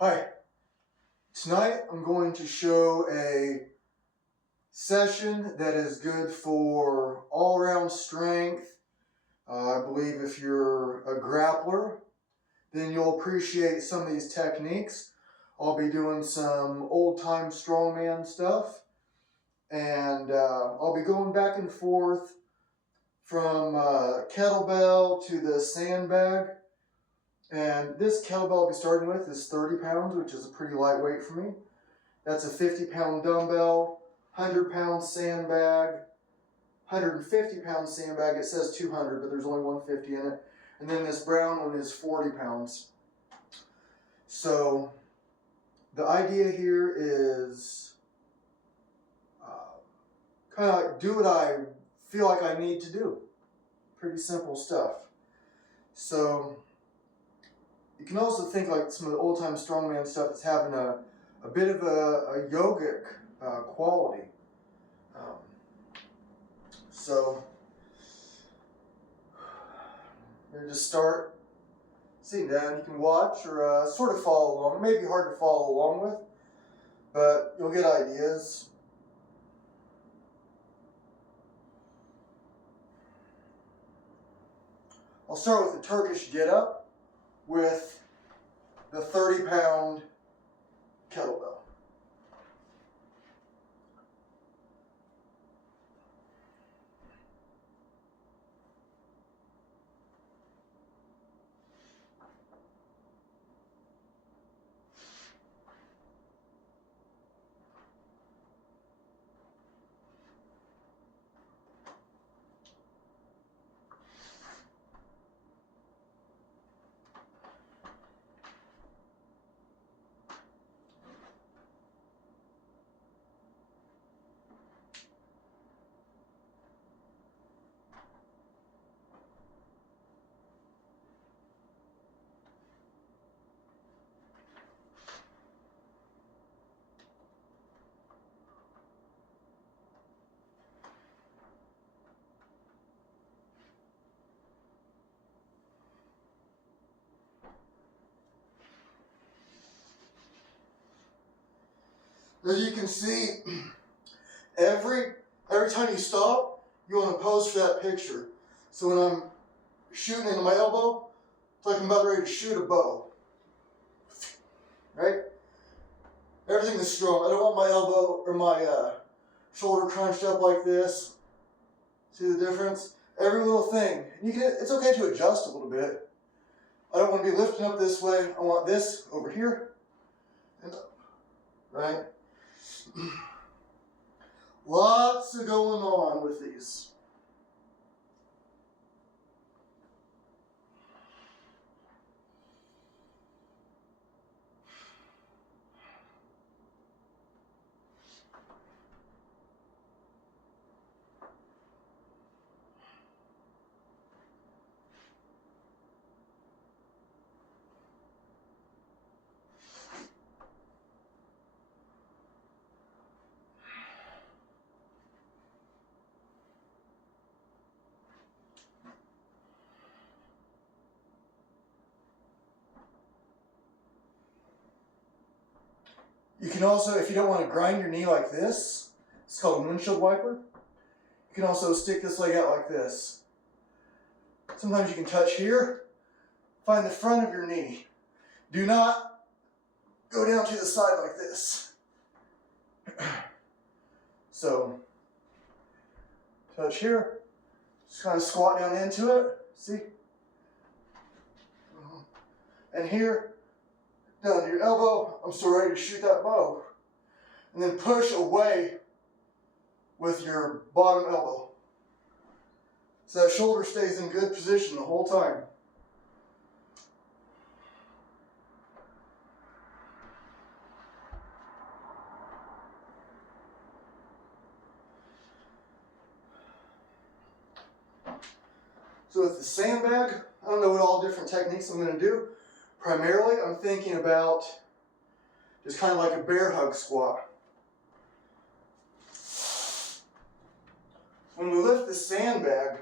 Hi, tonight I'm going to show a session that is good for all-around strength. I believe if you're a grappler, then you'll appreciate some of these techniques. I'll be doing some old-time strongman stuff, and I'll be going back and forth from kettlebell to the sandbag. And this kettlebell I'll be starting with is 30 pounds, which is a pretty lightweight for me. That's a 50-pound dumbbell, 100-pound sandbag, 150-pound sandbag. It says 200, but there's only 150 in it. And then this brown one is 40 pounds. So the idea here is kind of like do what I feel like I need to do. Pretty simple stuff. So you can also think like some of the old-time strongman stuff is having a bit of a yogic quality. So you just start sitting down. You can watch or sort of follow along. It may be hard to follow along with, but you'll get ideas. I'll start with the Turkish Getup with the 30-pound kettlebell. As you can see, every time you stop, you want to pose for that picture. So when I'm shooting into my elbow, it's like I'm about ready to shoot a bow. Right? Everything is strong. I don't want my elbow or my shoulder crunched up like this. See the difference? Every little thing. It's okay to adjust a little bit. I don't want to be lifting up this way. I want this over here and up. Right? Lots of going on with these. You can also, if you don't want to grind your knee like this, it's called a windshield wiper. You can also stick this leg out like this. Sometimes you can touch here, find the front of your knee. Do not go down to the side like this. So, touch here, just kind of squat down into it, see? And here, down to your elbow, I'm still ready to shoot that bow. And then push away with your bottom elbow. So that shoulder stays in good position the whole time. So with the sandbag, I don't know what all different techniques I'm going to do. Primarily, I'm thinking about just kind of like a bear hug squat. When we lift the sandbag,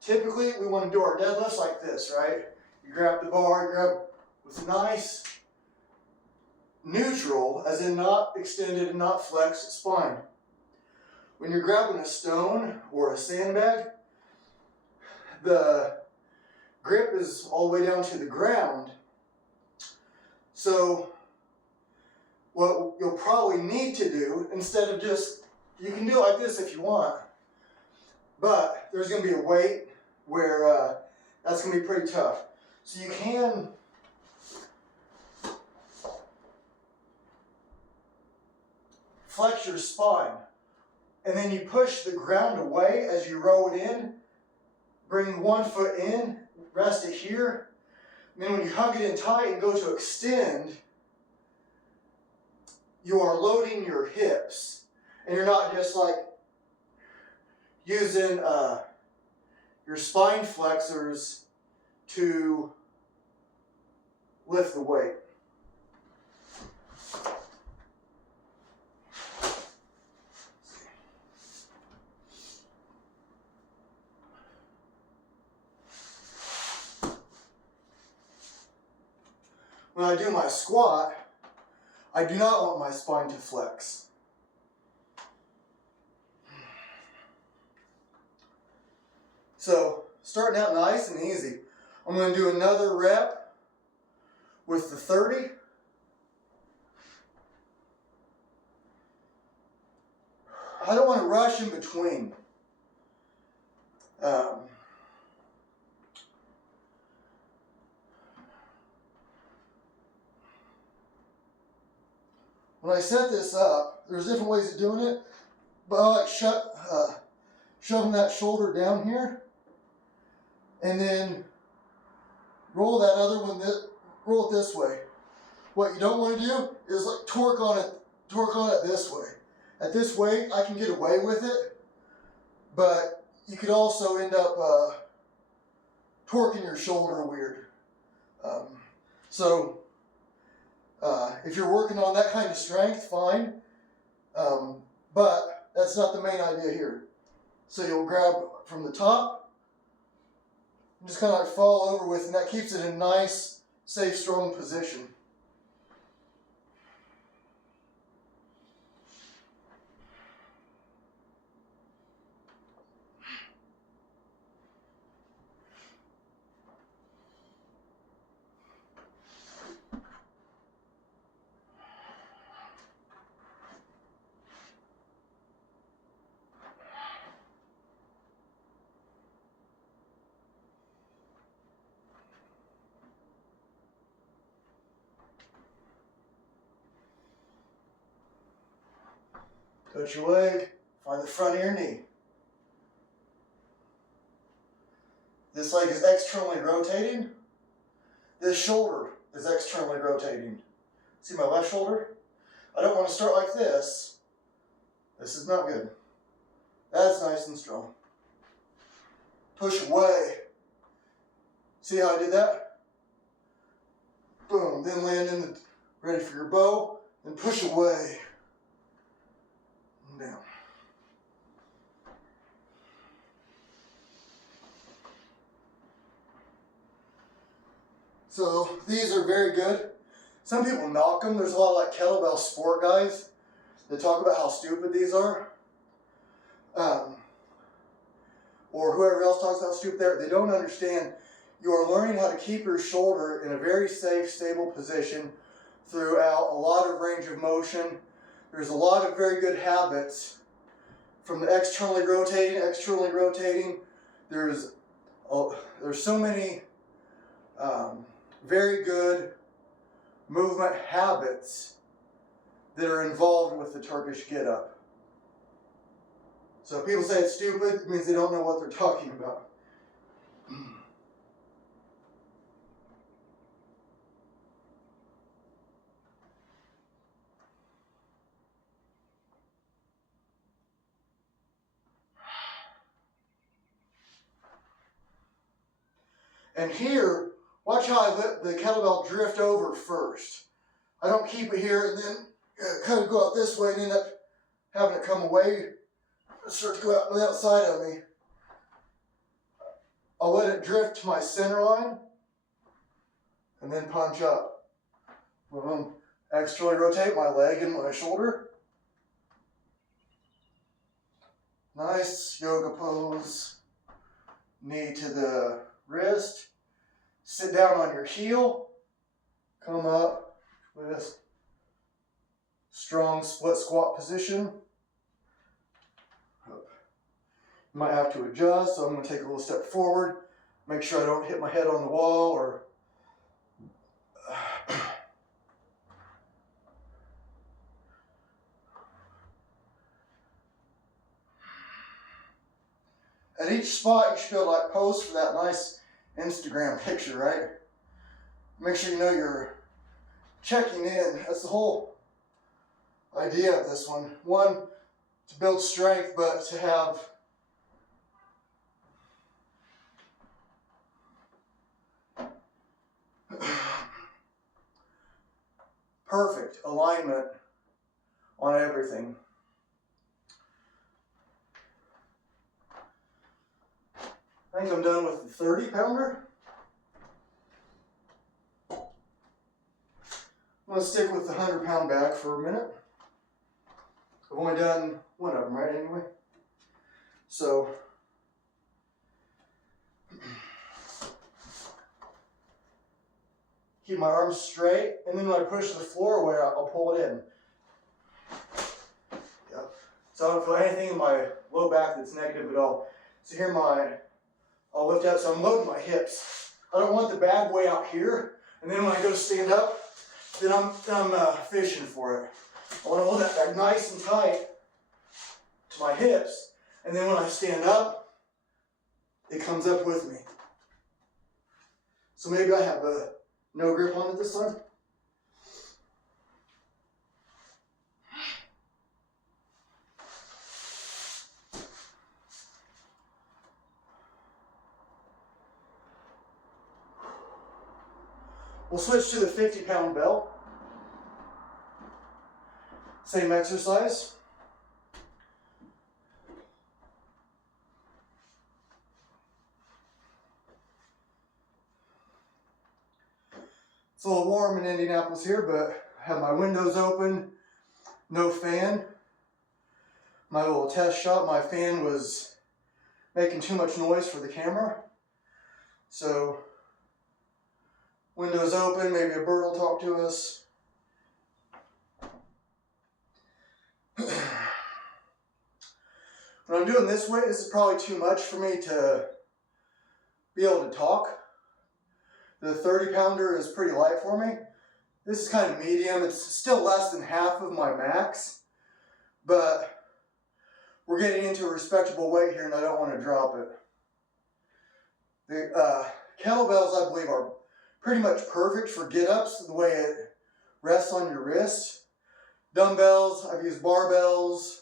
typically we want to do our deadlifts like this, right? You grab the bar, with nice neutral, as in not extended and not flexed spine. When you're grabbing a stone or a sandbag, the grip is all the way down to the ground. So what you'll probably need to do, instead of just, you can do it like this if you want, but there's going to be a weight where that's going to be pretty tough. So you can flex your spine, and then you push the ground away as you row it in, bring one foot in, rest it here, and then when you hug it in tight and go to extend, you are loading your hips, and you're not just like using your spine flexors to lift the weight. When I do my squat, I do not want my spine to flex. So, starting out nice and easy. I'm going to do another rep with the 30. I don't want to rush in between. When I set this up, there's different ways of doing it, but I like shoving that shoulder down here, and then roll that other one, roll it this way. What you don't want to do is like torque on it this way. At this weight, I can get away with it, but you could also end up torquing your shoulder weird. If you're working on that kind of strength, fine, but that's not the main idea here. So you'll grab from the top and just kind of like fall over with, and that keeps it in a nice, safe, strong position. Touch your leg, find the front of your knee. This leg is externally rotating. This shoulder is externally rotating. See my left shoulder? I don't want to start like this. This is not good. That's nice and strong. Push away. See how I did that? Boom, then land in the, ready for your bow, then push away. Down. So these are very good. Some people knock them. There's a lot of like kettlebell sport guys that talk about how stupid these are. Or whoever else talks about how stupid they are. They don't understand. You are learning how to keep your shoulder in a very safe, stable position throughout a lot of range of motion. There's a lot of very good habits from the externally rotating. There's so many very good movement habits that are involved with the Turkish Getup. So if people say it's stupid, it means they don't know what they're talking about. And here, watch how I let the kettlebell drift over first. I don't keep it here and then kind of go out this way and end up having it come away, start to go out on the outside of me. I'll let it drift to my center line, and then punch up. Boom. Externally rotate my leg and my shoulder. Nice yoga pose. Knee to the wrist. Sit down on your heel. Come up with strong split squat position. Up. You might have to adjust, so I'm going to take a little step forward. Make sure I don't hit my head on the wall or at each spot you should be able to like pose for that nice Instagram picture, right? Make sure you know you're checking in. That's the whole idea of this one. One, to build strength, but to have perfect alignment on everything. I think I'm done with the 30-pounder. I'm going to stick with the 100-pound bag for a minute. I've only done one of them, right, anyway? So, keep my arms straight, and then when I push the floor away, I'll pull it in. Yep. So I don't feel anything in my low back that's negative at all. So here I'll lift up, so I'm loading my hips. I don't want the bag way out here, and then when I go to stand up, then I'm fishing for it. I want to hold that bag nice and tight to my hips, and then when I stand up, it comes up with me. So maybe I have a no grip on it this time. We'll switch to the 50-pound bell. Same exercise. It's a little warm in Indianapolis here, but I have my windows open, no fan. My little test shot, my fan was making too much noise for the camera. So, windows open, maybe a bird will talk to us. When I'm doing this weight, this is probably too much for me to be able to talk. The 30-pounder is pretty light for me. This is kind of medium. It's still less than half of my max, but we're getting into a respectable weight here and I don't want to drop it. The kettlebells, I believe, are pretty much perfect for get-ups, the way it rests on your wrist. Dumbbells, I've used barbells.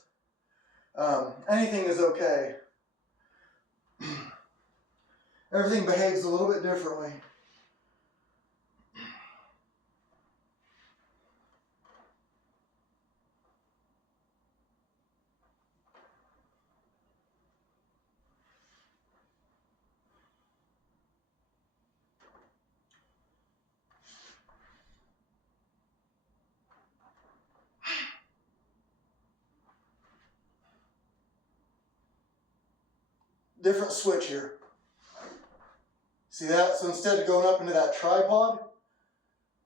Anything is okay. Everything behaves a little bit differently. Different switch here. See that? So instead of going up into that tripod,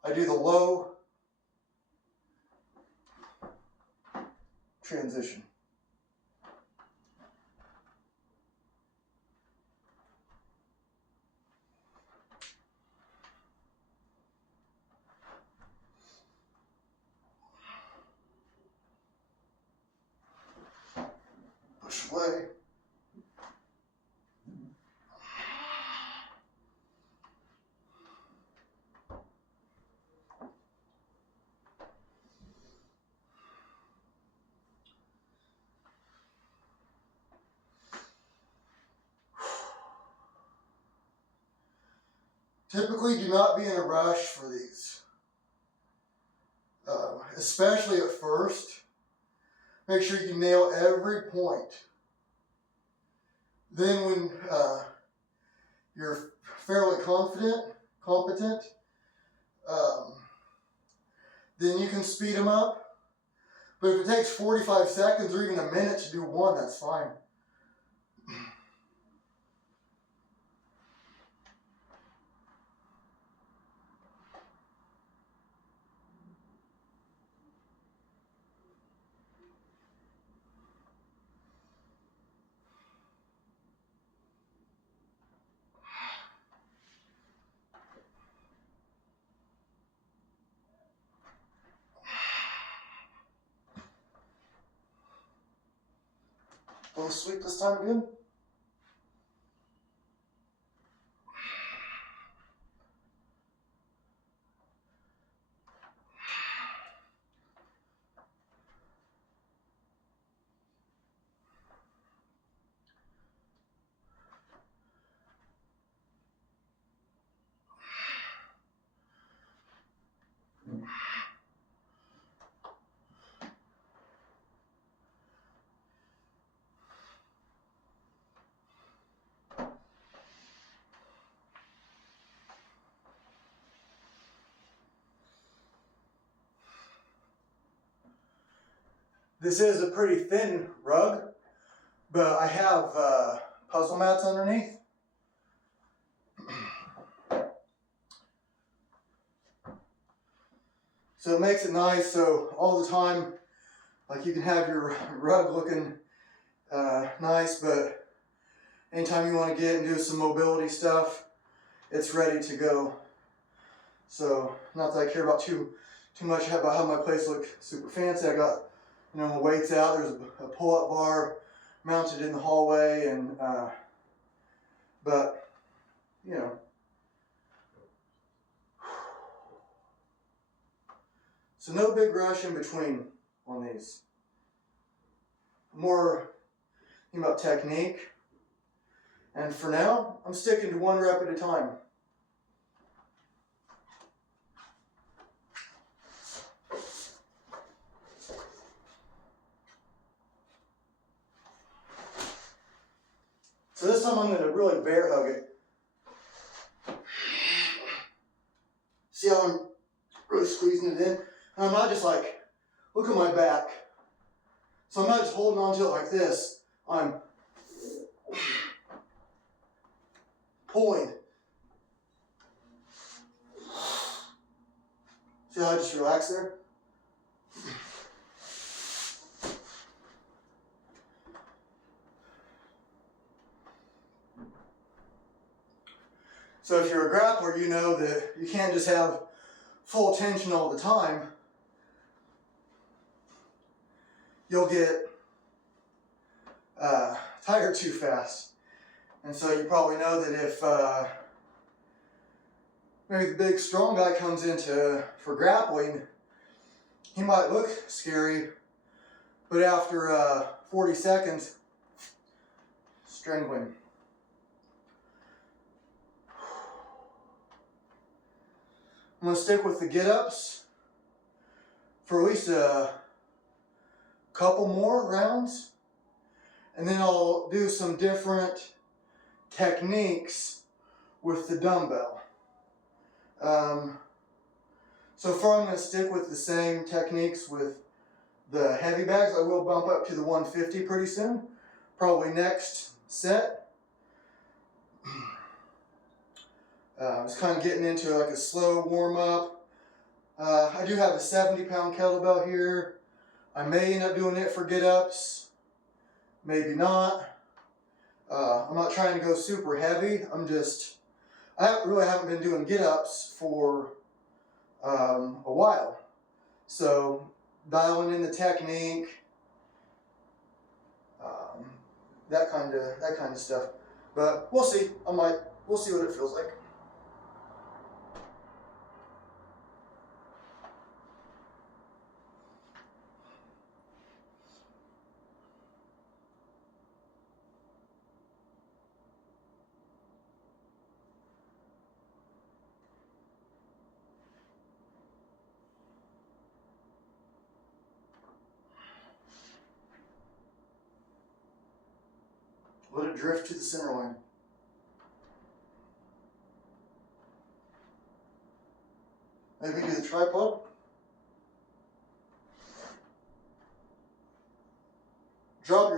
I do the low transition. Push away. Typically, do not be in a rush for these, especially at first. Make sure you nail every point. Then when you're fairly competent, speed them up. But if it takes 45 seconds or even a minute to do one, that's fine. A little sweep this time again. This is a pretty thin rug, but I have puzzle mats underneath. So it makes it nice, so all the time, like you can have your rug looking nice, but anytime you want to get and do some mobility stuff, it's ready to go. So not that I care about too much about how my place looks super fancy. I got, you know, my weights out. There's a pull-up bar mounted in the hallway, and but you know, so no big rush in between on these. More thinking about technique, and for now, I'm sticking to 1 rep at a time. So this time I'm going to really bear hug it. See how I'm really squeezing it in? And I'm not just like, look at my back. So I'm not just holding on to it like this. I'm pulling. See how I just relax there? So if you're a grappler, you know that you can't just have full tension all the time. You'll get tired too fast. And so you probably know that if maybe the big strong guy comes for grappling, he might look scary, but after 40 seconds, strangling. I'm going to stick with the get-ups for at least a couple more rounds, and then I'll do some different techniques with the dumbbell. So far I'm going to stick with the same techniques with the heavy bags. I will bump up to the 150 pretty soon, probably next set. I was kind of getting into like a slow warm-up. I do have a 70-pound kettlebell here. I may end up doing it for get-ups, maybe not. I'm not trying to go super heavy. I really haven't been doing get-ups for a while. So dialing in the technique, that kind of stuff. But we'll see. We'll see what it feels like. Let it drift to the center line. Maybe do the tripod.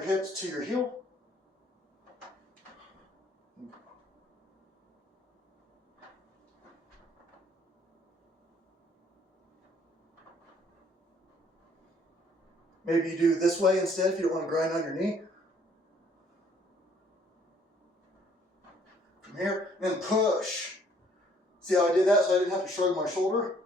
hips to your heel. Maybe you do it this way instead if you don't want to grind on your knee. From here, and then push. See how I did that so I didn't have to shrug my shoulder?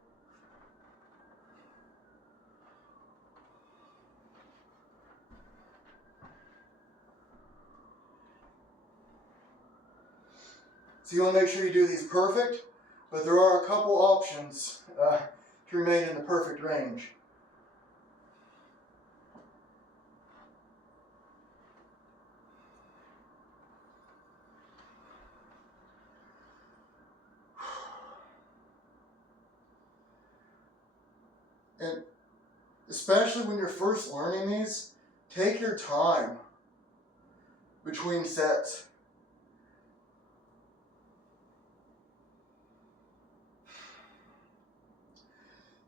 So you want to make sure you do these perfect, but there are a couple options to remain in the perfect range. And especially when you're first learning these, take your time between sets.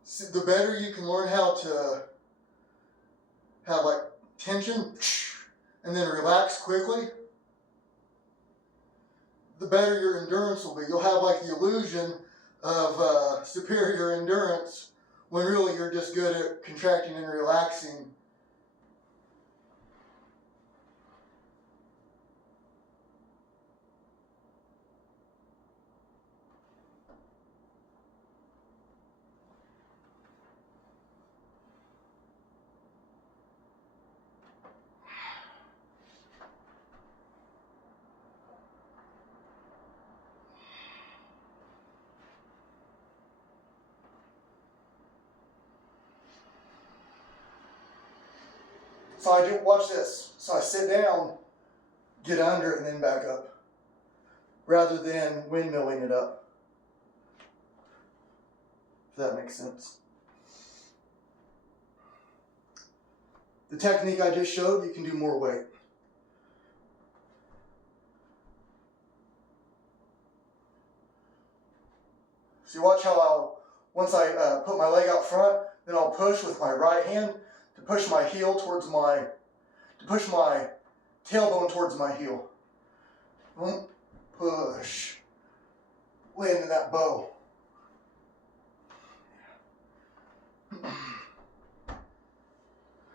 See, the better you can learn how to have like tension and then relax quickly, the better your endurance will be. You'll have like the illusion of superior endurance when really you're just good at contracting and relaxing. So I do, watch this. So I sit down, get under, and then back up, rather than windmilling it up. If that makes sense. The technique I just showed, you can do more weight. So you watch how once I put my leg out front, then I'll push with my right hand to push my heel towards to push my tailbone towards my heel. Push. Land in that bow.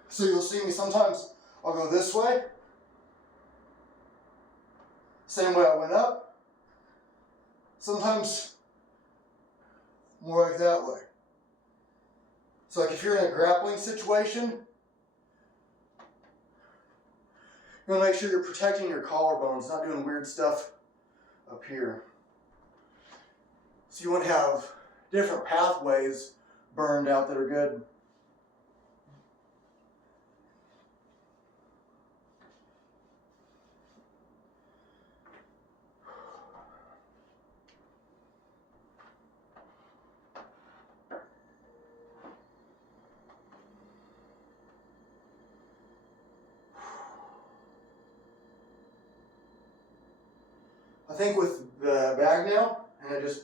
So you'll see me sometimes, I'll go this way. Same way I went up. Sometimes more like that way. So like if you're in a grappling situation, you want to make sure you're protecting your collarbones, not doing weird stuff up here. So you want to have different pathways burned out that are good. I think with the bag now, and it just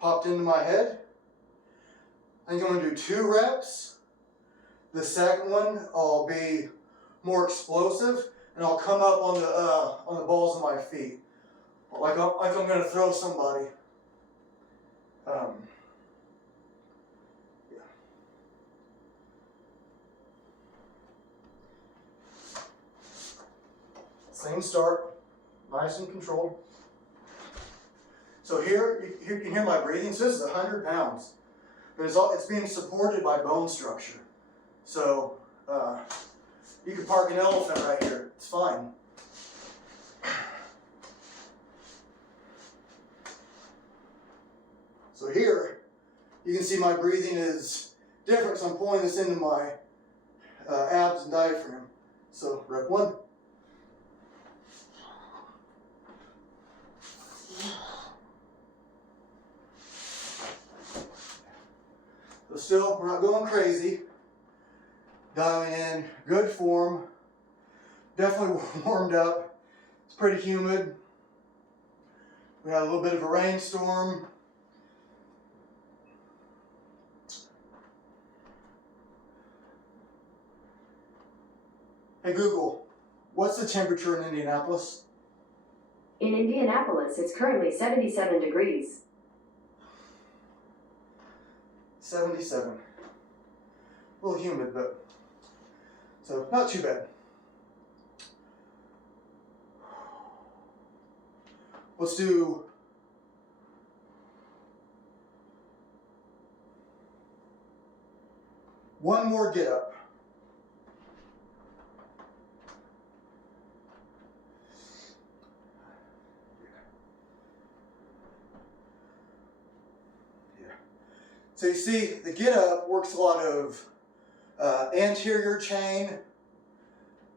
popped into my head, I think I'm going to do 2 reps. The second one, I'll be more explosive, and I'll come up on the balls of my feet, like I'm going to throw somebody. Yeah. Same start, nice and controlled. So here you can hear my breathing. So this is 100 pounds, but it's being supported by bone structure. So you could park an elephant right here. It's fine. So here you can see my breathing is different. So I'm pulling this into my abs and diaphragm. So rep 1. So still, we're not going crazy. Dialing in, good form. Definitely warmed up. It's pretty humid. We had a little bit of a rainstorm. Hey Google, What's the temperature in Indianapolis? In Indianapolis, it's currently 77 degrees. 77. A little humid, but so not too bad. Let's do one more get up. So you see, the get up works a lot of anterior chain,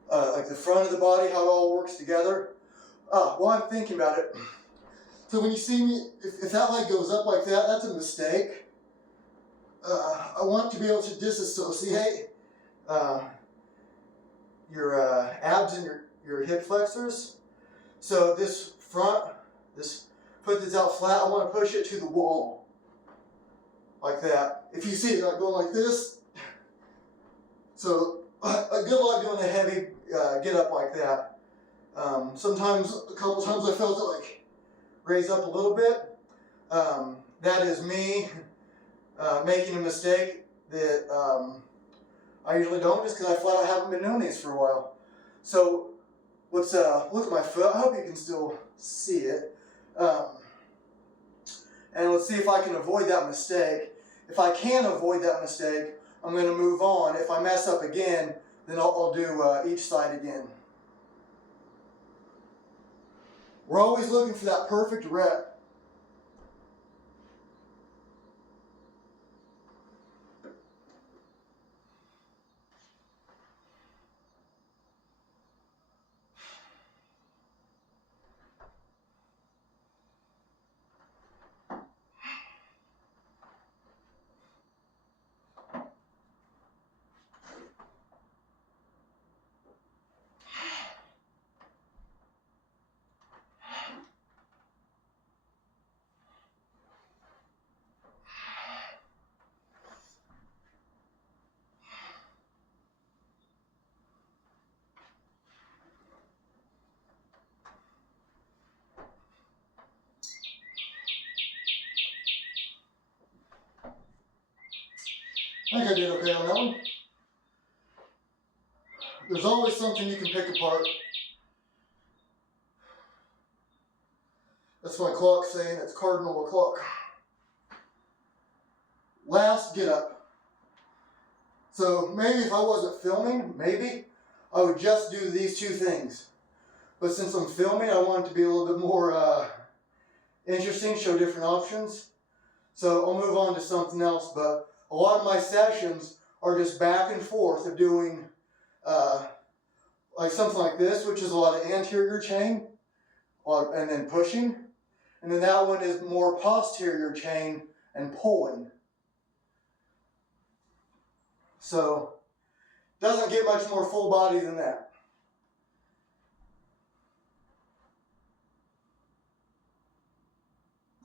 like the front of the body, how it all works together. While I'm thinking about it, so when you see me, if that leg goes up like that, that's a mistake. I want to be able to disassociate your abs and your hip flexors. So this front, this foot that's out flat, I want to push it to the wall. Like that. If you see it like going like this, so good luck doing a heavy get up like that. Sometimes, a couple times I felt it like raise up a little bit. That is me making a mistake that I usually don't, just because I flat out haven't been doing these for a while. So let's look at my foot. I hope you can still see it. And let's see if I can avoid that mistake. If I can avoid that mistake, I'm going to move on. If I mess up again, then I'll do each side again. We're always looking for that perfect rep. I think I did okay on that one. There's always something you can pick apart. That's my clock saying it's cardinal o'clock. Last get up. So maybe if I wasn't filming, maybe I would just do these two things. But since I'm filming, I want it to be a little bit more interesting, show different options. So I'll move on to something else, but a lot of my sessions are just back and forth of doing like something like this, which is a lot of anterior chain, and then pushing. And then that one is more posterior chain and pulling. So, doesn't get much more full body than that.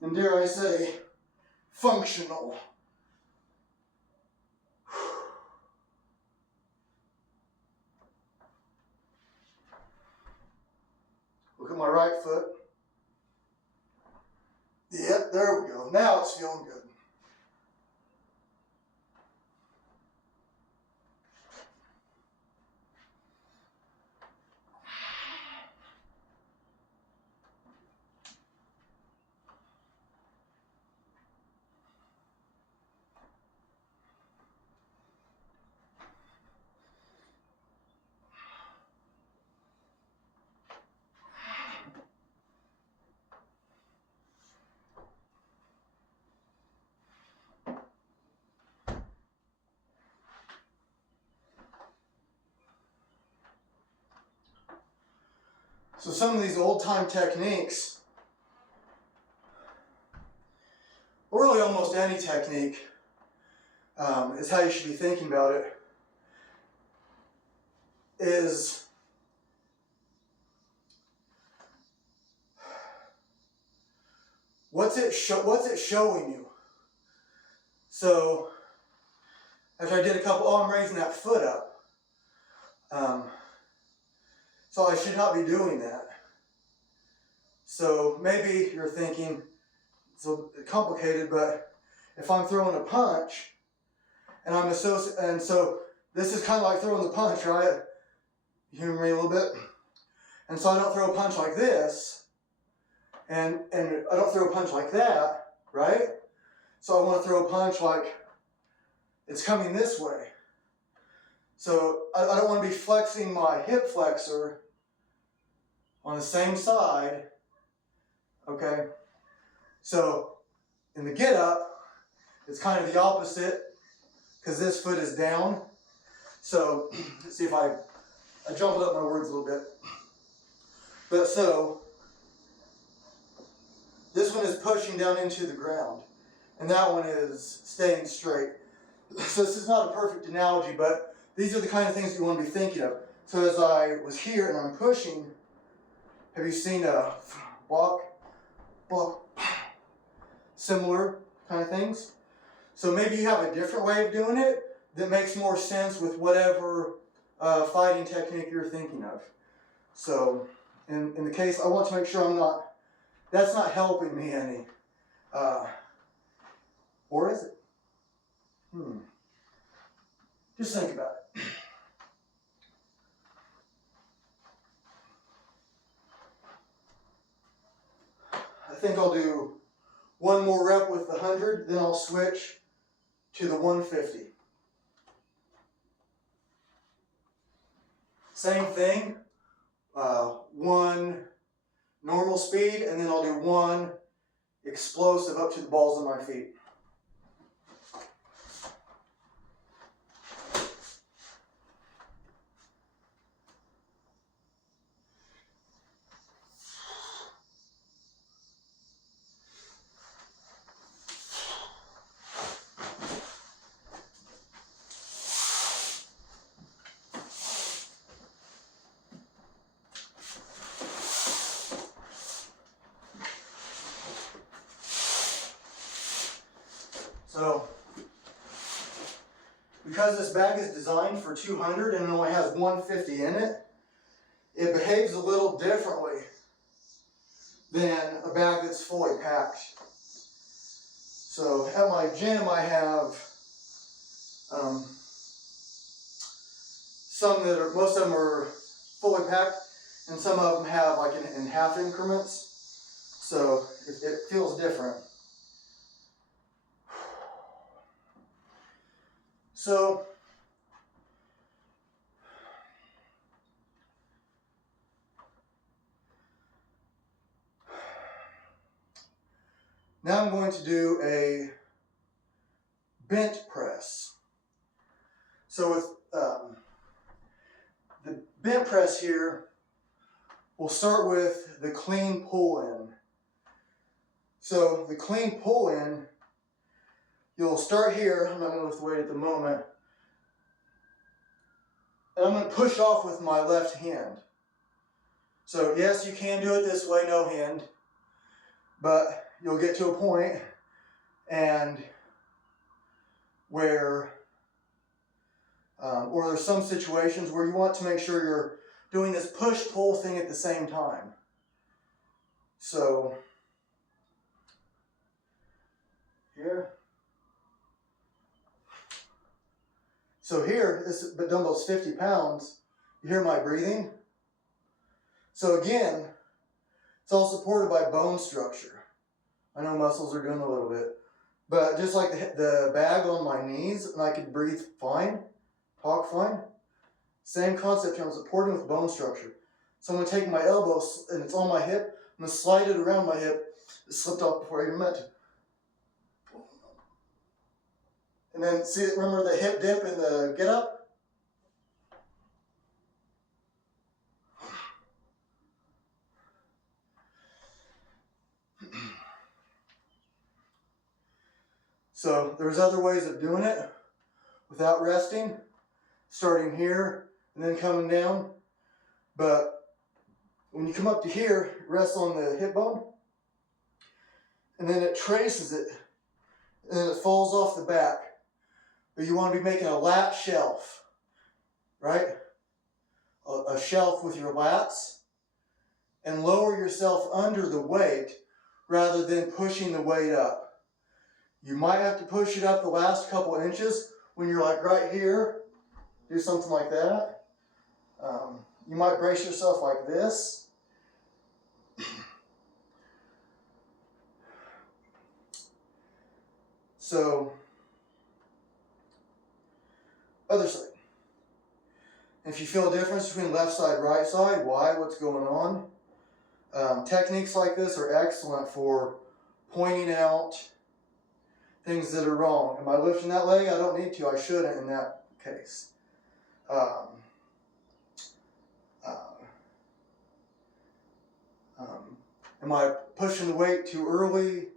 And dare I say, functional. Look at my right foot. Yep, there we go. Now it's feeling good. So some of these old-time techniques, or really almost any technique, is how you should be thinking about it, is what's it showing you? So after I did a couple, I'm raising that foot up. So I should not be doing that. So maybe you're thinking, it's a bit complicated, but if I'm throwing a punch, and so this is kind of like throwing the punch, right? Humor me a little bit. And so I don't throw a punch like this, and I don't throw a punch like that, right? So I want to throw a punch like it's coming this way. So I don't want to be flexing my hip flexor on the same side, okay? So in the get up, it's kind of the opposite because this foot is down. So let's see if I jumbled up my words a little bit. But so this one is pushing down into the ground, and that one is staying straight. So this is not a perfect analogy, but these are the kind of things you want to be thinking of. So as I was here and I'm pushing, have you seen a block, similar kind of things? So maybe you have a different way of doing it that makes more sense with whatever fighting technique you're thinking of. So in the case, I want to make sure that's not helping me any. Or is it? Just think about it. I think I'll do one more rep with the 100, then I'll switch to the 150. Same thing, one normal speed, and then I'll do one explosive up to the balls of my feet. So, because this bag is designed for 200 and it only has 150 in it, it behaves a little differently than a bag that's fully packed. So at my gym I have most of them are fully packed, and some of them have like in half increments. So it feels different. So now I'm going to do a bench press. So with the bench press here, we'll start with the clean pull in. So the clean pull in, you'll start here. I'm not going to lift the weight at the moment. And I'm going to push off with my left hand. So yes, you can do it this way, no hand. But you'll get to a point and where, or there's some situations where you want to make sure you're doing this push-pull thing at the same time. So here. So here, this dumbbell's 50 pounds. You hear my breathing? So again, it's all supported by bone structure. I know muscles are doing a little bit. But just like the bag on my knees, and I can breathe fine, talk fine. Same concept here, I'm supporting with bone structure. So I'm going to take my elbow, and it's on my hip, I'm going to slide it around my hip. It slipped off before I even meant to. And then see, remember the hip dip in the get up? So there's other ways of doing it without resting, starting here and then coming down. But when you come up to here, rest on the hip bone, and then it traces it, and then it falls off the back. But you want to be making a lat shelf, right? a shelf with your lats and lower yourself under the weight rather than pushing the weight up. You might have to push it up the last couple inches when you're like right here. Do something like that. You might brace yourself like this. So, other side. If you feel a difference between left side, right side, why, what's going on? Techniques like this are excellent for pointing out things that are wrong. Am I lifting that leg? I don't need to. I shouldn't in that case. Am I pushing the weight too early?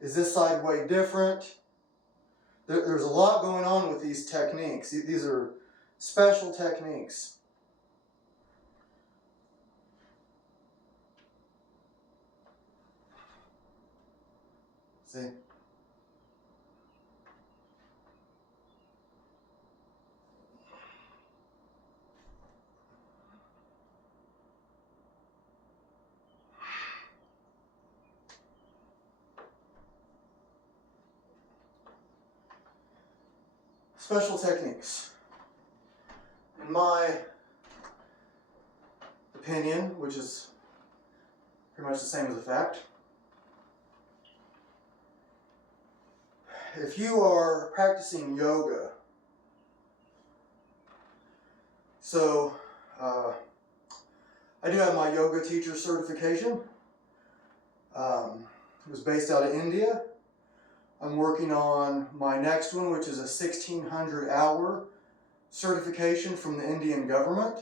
Is this side way different? There's a lot going on with these techniques. These are special techniques. See? Special techniques. In my opinion, which is pretty much the same as a fact, if you are practicing yoga, so I do have my yoga teacher certification. It was based out of India. I'm working on my next one, which is a 1,600 hour certification from the Indian government.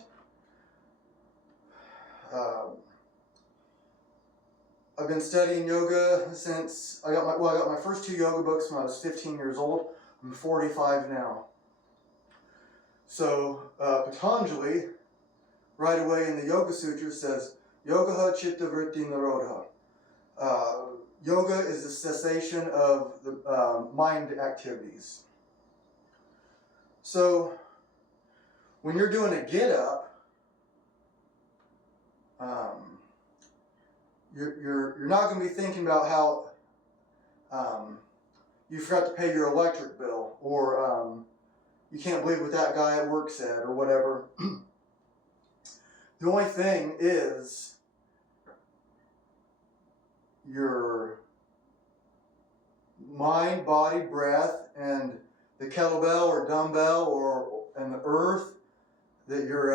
I've been studying yoga since I got my first 2 yoga books when I was 15 years old. I'm 45 now. So Patanjali, right away in the Yoga Sutra, says, Yoga chitta vritti nirodha. Yoga is the cessation of the mind activities. So when you're doing a get up, you're not going to be thinking about how you forgot to pay your electric bill, or you can't believe what that guy at work said, or whatever. The only thing is your mind, body, breath, and the kettlebell or dumbbell and the earth that you're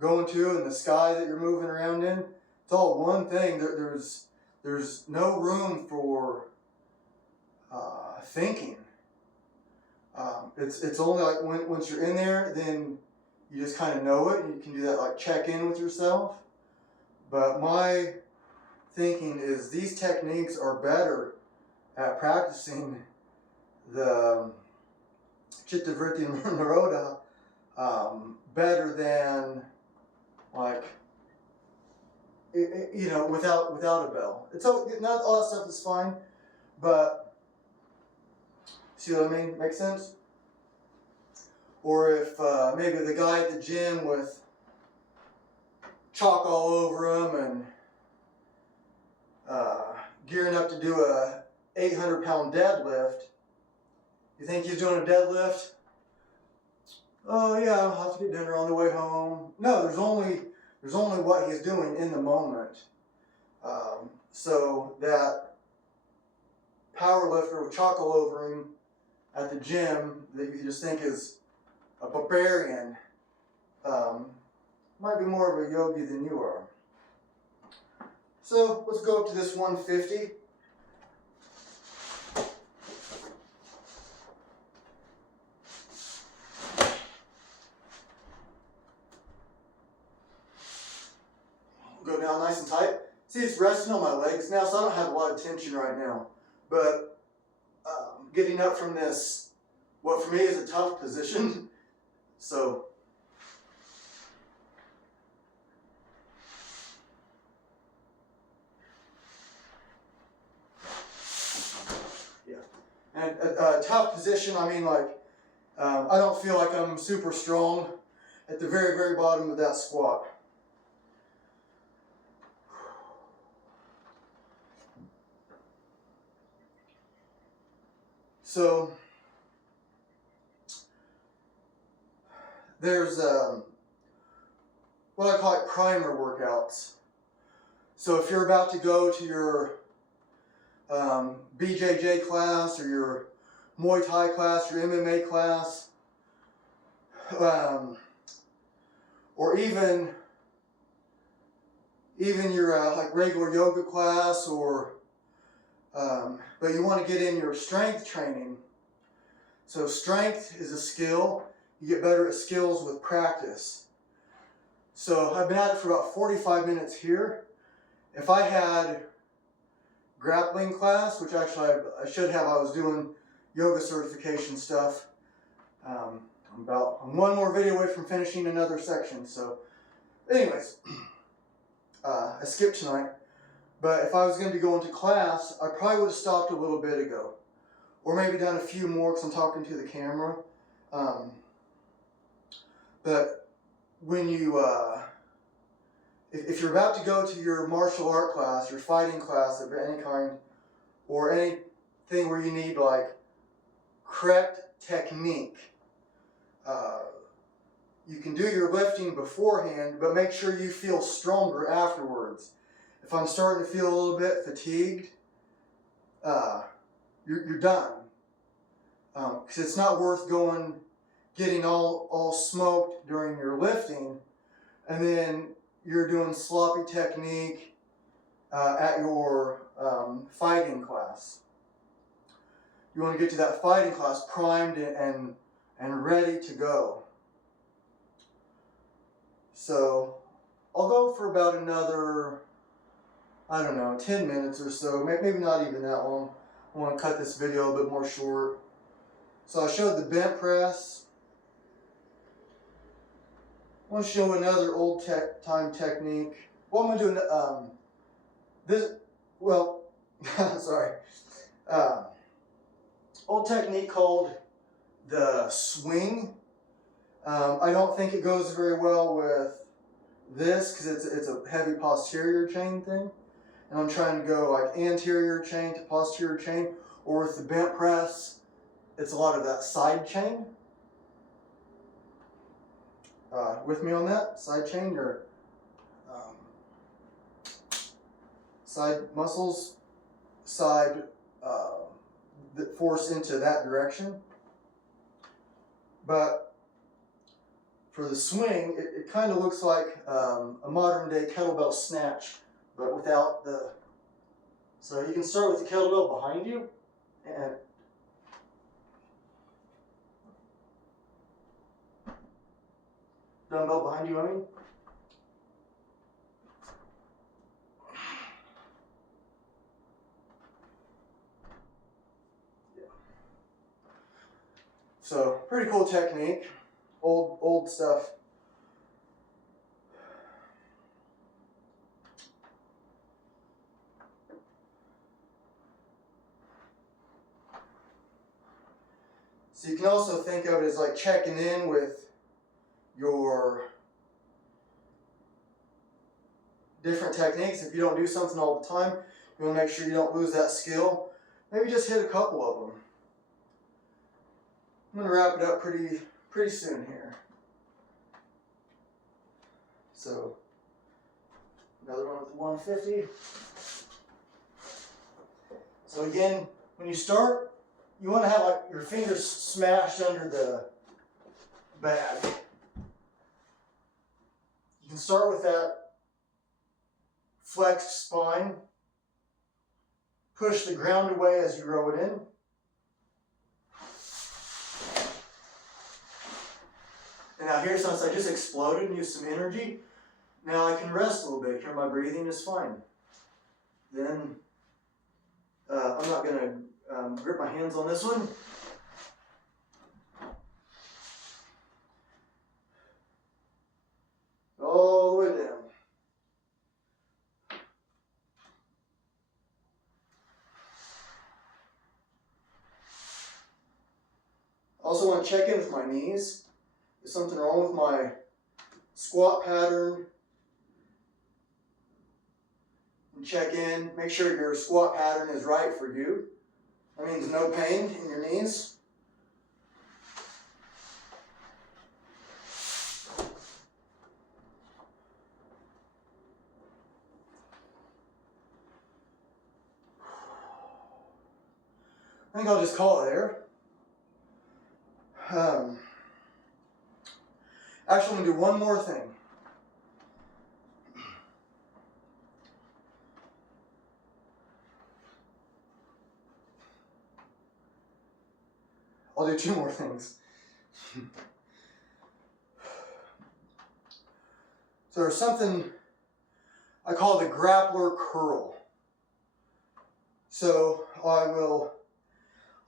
going to, and the sky that you're moving around in. It's all one thing. There's no room for thinking. It's only like once you're in there, then you just kind of know it, and you can do that, like check in with yourself. But my thinking is these techniques are better at practicing the chitta vritti nirodha better than like without a bell. It's not all that stuff is fine, but see what I mean? Makes sense? Or if maybe the guy at the gym with chalk all over him and gearing up to do a 800-pound deadlift. You think he's doing a deadlift? Oh yeah, I'll have to get dinner on the way home. No, there's only what he's doing in the moment. So that power lifter with chalk all over him at the gym that you just think is a barbarian might be more of a yogi than you are. So let's go up to this 150. Go down nice and tight. See, it's resting on my legs now, so I don't have a lot of tension right now. But getting up from this, what for me is a tough position. So and a tough position, I mean like I don't feel like I'm super strong at the very, very bottom of that squat. So there's what I call it primer workouts. So if you're about to go to your BJJ class or your Muay Thai class, your MMA class, or even your like regular yoga class, or but you want to get in your strength training. So strength is a skill. You get better at skills with practice. So I've been at it for about 45 minutes here. If I had grappling class, which actually I should have, I was doing yoga certification stuff. I'm one more video away from finishing another section. So anyways, I skipped tonight. But if I was going to be going to class, I probably would have stopped a little bit ago. Or maybe done a few more because I'm talking to the camera. But when you, if you're about to go to your martial art class, your fighting class of any kind, or anything where you need like correct technique, you can do your lifting beforehand, but make sure you feel stronger afterwards. If I'm starting to feel a little bit fatigued, you're done. Because it's not worth getting all smoked during your lifting, and then you're doing sloppy technique at your fighting class. You want to get to that fighting class primed and ready to go. So I'll go for about another, I don't know, 10 minutes or so, maybe not even that long. I want to cut this video a bit more short. So I showed the bent press. I want to show another old time technique. What I'm going to do, sorry. Old technique called the swing. I don't think it goes very well with this because it's a heavy posterior chain thing. And I'm trying to go like anterior chain to posterior chain, or with the bent press, it's a lot of that side chain. With me on that? Side chain, your side muscles, that force into that direction. But for the swing, it kind of looks like a modern day kettlebell snatch, but without the... So you can start with the kettlebell behind you, and dumbbell behind you, I mean. Yeah. So, pretty cool technique. Old stuff. So you can also think of it as like checking in with your different techniques. If you don't do something all the time, you want to make sure you don't lose that skill. Maybe just hit a couple of them. I'm going to wrap it up pretty soon here. So, another one with the 150. So again, when you start, you want to have like your fingers smashed under the bag. You can start with that flexed spine. Push the ground away as you row it in. And now here, since I just exploded and used some energy, now I can rest a little bit. Here, my breathing is fine. Then I'm not going to grip my hands on this one. All the way down. Also want to check in with my knees. Is something wrong with my squat pattern? And check in, make sure your squat pattern is right for you. That means no pain in your knees. I think I'll just call it there. Actually, I'm going to do one more thing. I'll do two more things. So there's something I call the grappler curl. So I'll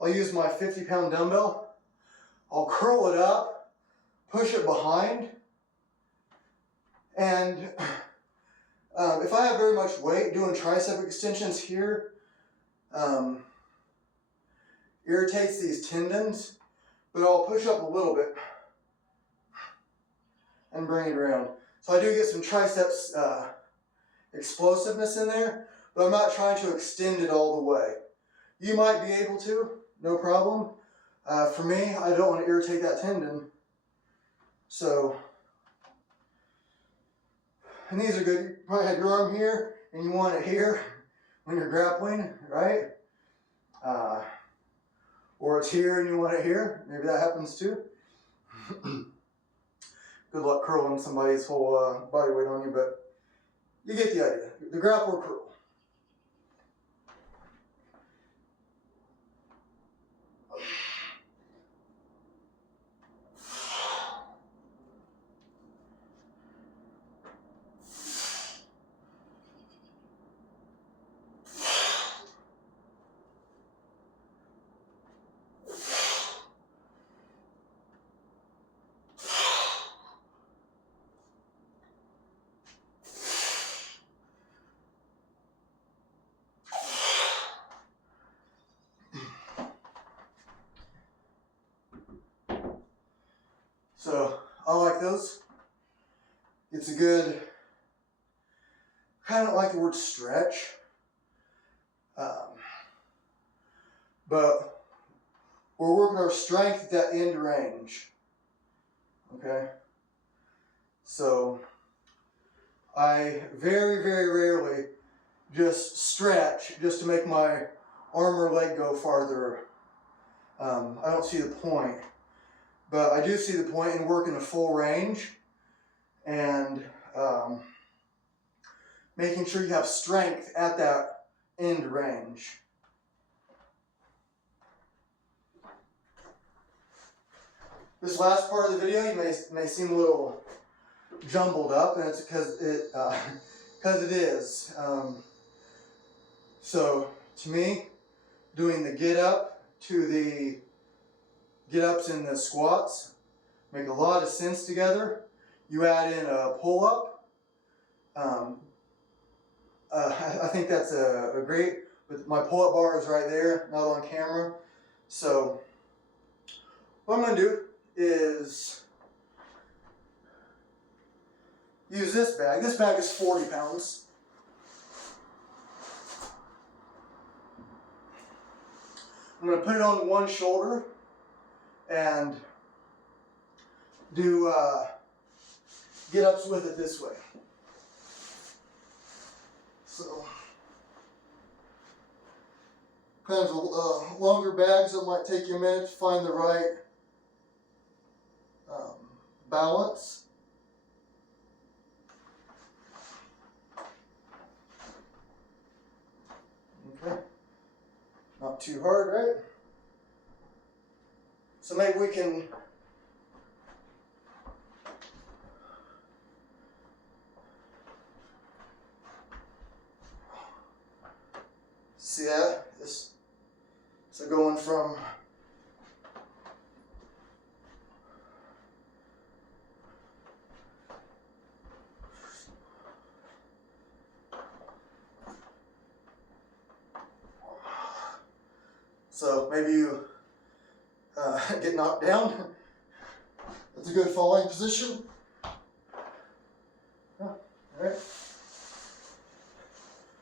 use my 50-pound dumbbell. I'll curl it up, push it behind, and if I have very much weight, doing tricep extensions here irritates these tendons, but I'll push up a little bit and bring it around. So I do get some triceps explosiveness in there, but I'm not trying to extend it all the way. You might be able to, no problem. For me, I don't want to irritate that tendon. So, and these are good. You probably have your arm here, and you want it here when you're grappling, right? Or it's here and you want it here. Maybe that happens too. Good luck curling somebody's whole body weight on you, but you get the idea. The grappler curl. So I like those. It's a good, kind of like the word stretch, but we're working our strength at that end range, okay? So I very, very rarely just stretch just to make my arm or leg go farther. I don't see the point. But I do see the point in working a full range and making sure you have strength at that end range. This last part of the video you may seem a little jumbled up, and it's because it is. So to me, doing the get up to the get ups and the squats make a lot of sense together. You add in a pull up. I think that's a great, but my pull up bar is right there, not on camera. So what I'm going to do is use this bag. This bag is 40 pounds. I'm going to put it on one shoulder and do get ups with it this way. So, kind of longer bags, it might take you a minute to find the right balance. Okay, not too hard, right? So maybe we can see that? So going from so maybe you get knocked down. That's a good falling position. All right.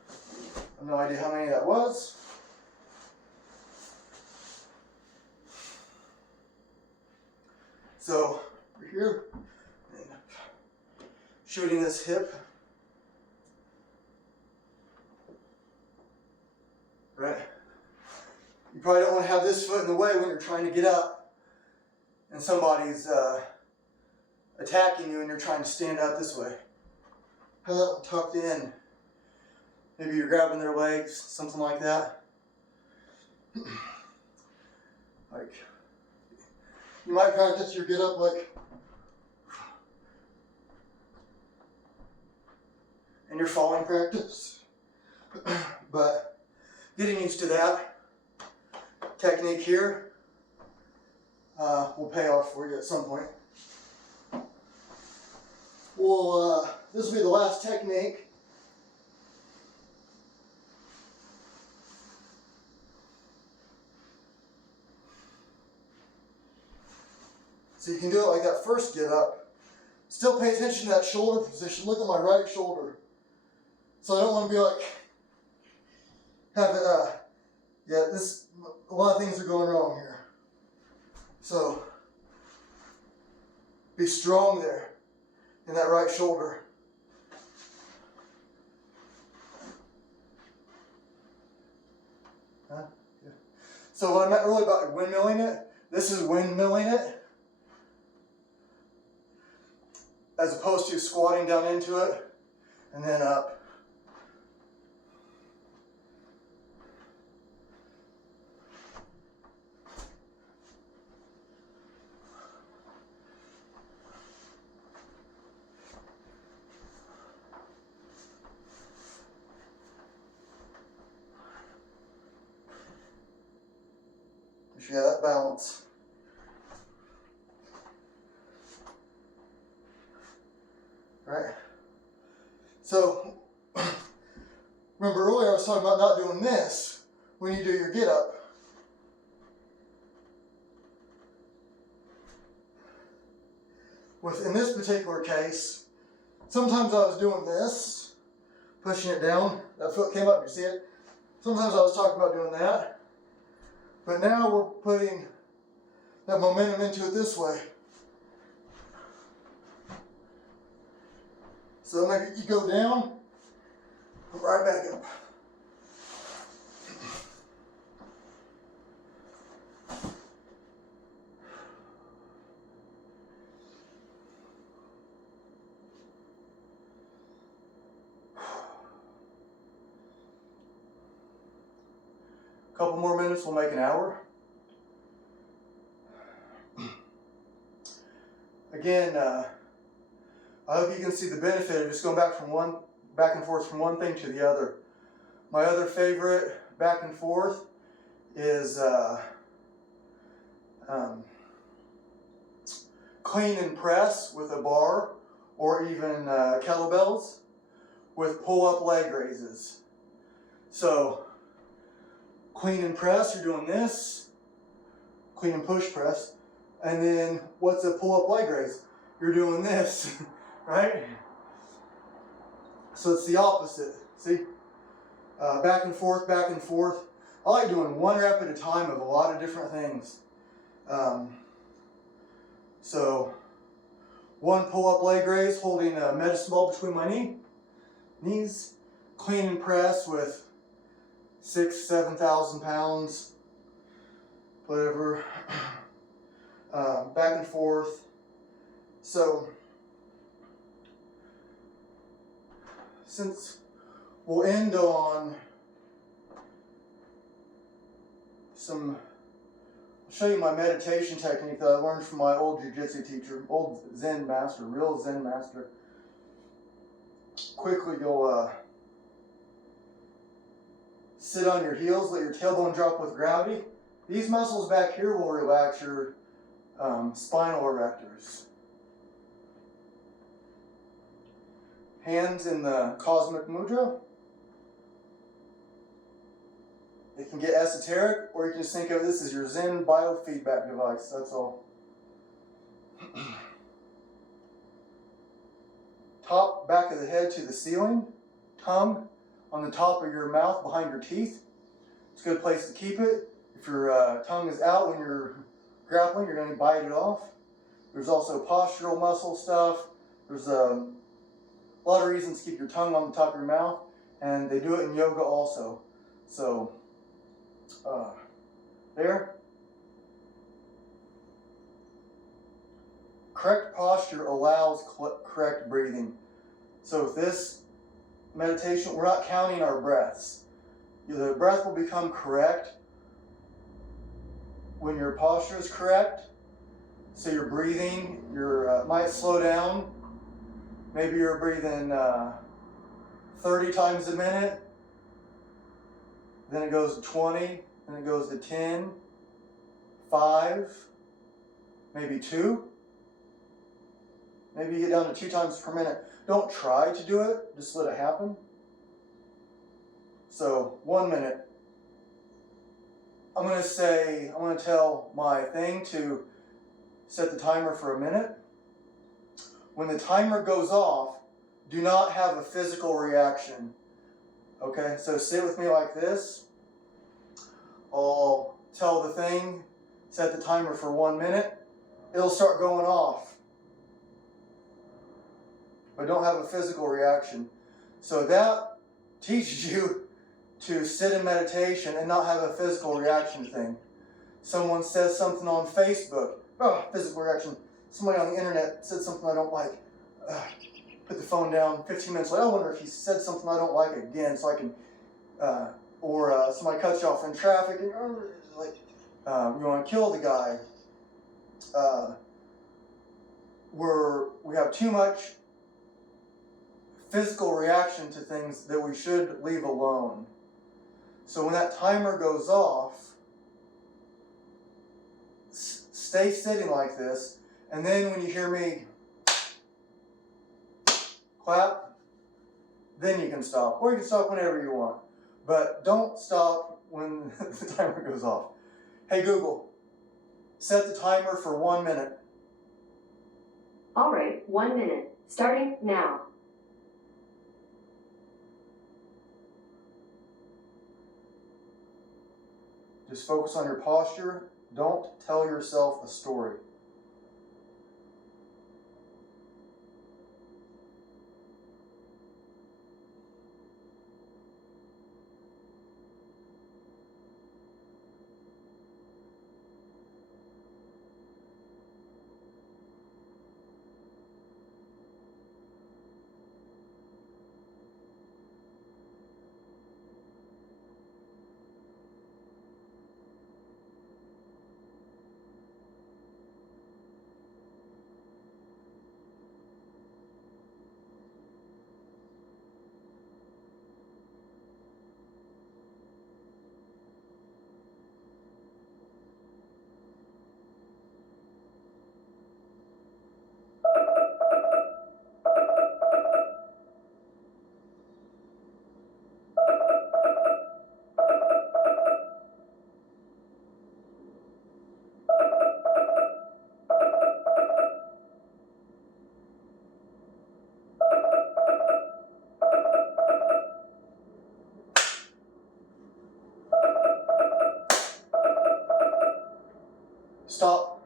I have no idea how many that was. So we're here, and shooting this hip. Right. You probably don't want to have this foot in the way when you're trying to get up and somebody's attacking you and you're trying to stand up this way. Have that one tucked in. Maybe you're grabbing their legs, something like that. Like, you might practice your get up like, in your falling practice. But getting used to that technique here will pay off for you at some point. Well, this will be the last technique. So you can do it like that first get up. Still pay attention to that shoulder position. Look at my right shoulder. So I don't want to be like, have it, a lot of things are going wrong here. So, be strong there in that right shoulder. Huh? Yeah. So what I meant really about windmilling it, this is windmilling it, as opposed to squatting down into it and then up. Make sure you have that balance. Right? So, remember earlier I was talking about not doing this when you do your get up. In this particular case, sometimes I was doing this, pushing it down, that foot came up, you see it? Sometimes I was talking about doing that, but now we're putting that momentum into it this way. So maybe you go down, come right back up. A couple more minutes will make an hour. Again, I hope you can see the benefit of just going back and forth from one thing to the other. My other favorite back and forth is clean and press with a bar, or even kettlebells with pull-up leg raises. So, clean and press, you're doing this, clean and push press, and then what's a pull-up leg raise? You're doing this, right? So it's the opposite, see? Back and forth, back and forth. I like doing one rep at a time of a lot of different things. So, one pull-up leg raise, holding a medicine ball between my knees, clean and press with 6,000 to 7,000 pounds, whatever, back and forth. So, since we'll end on I'll show you my meditation technique that I learned from my old jiu-jitsu teacher, old Zen master, real Zen master. Quickly, you'll sit on your heels, let your tailbone drop with gravity. These muscles back here will relax your spinal erectors. Hands in the cosmic mudra. It can get esoteric, or you can just think of this as your Zen biofeedback device. That's all. Top, back of the head to the ceiling. Tongue on the top of your mouth behind your teeth. It's a good place to keep it. If your tongue is out when you're grappling, you're going to bite it off. There's also postural muscle stuff. There's a lot of reasons to keep your tongue on the top of your mouth, and they do it in yoga also. So, there. Correct posture allows correct breathing. So with this meditation, we're not counting our breaths. The breath will become correct when your posture is correct. So you're breathing, might slow down. Maybe you're breathing 30 times a minute. Then it goes to 20, then it goes to 10, 5, maybe 2. Maybe you get down to 2 times per minute. Don't try to do it, just let it happen. So 1 minute. I'm going to tell my thing to set the timer for a minute. When the timer goes off, do not have a physical reaction. Okay, so sit with me like this. I'll tell the thing, set the timer for 1 minute. It'll start going off. But don't have a physical reaction. So that teaches you to sit in meditation and not have a physical reaction thing. Someone says something on Facebook, physical reaction. Somebody on the internet said something I don't like. Put the phone down. 15 minutes later, I wonder if he said something I don't like again, so I can, or somebody cuts you off in traffic, and you want to kill the guy. We have too much physical reaction to things that we should leave alone. So when that timer goes off, stay sitting like this, and then when you hear me clap, then you can stop. Or you can stop whenever you want. But don't stop when the timer goes off. Hey Google, set the timer for 1 minute. All right, 1 minute. Starting now. Just focus on your posture. Don't tell yourself a story. Stop.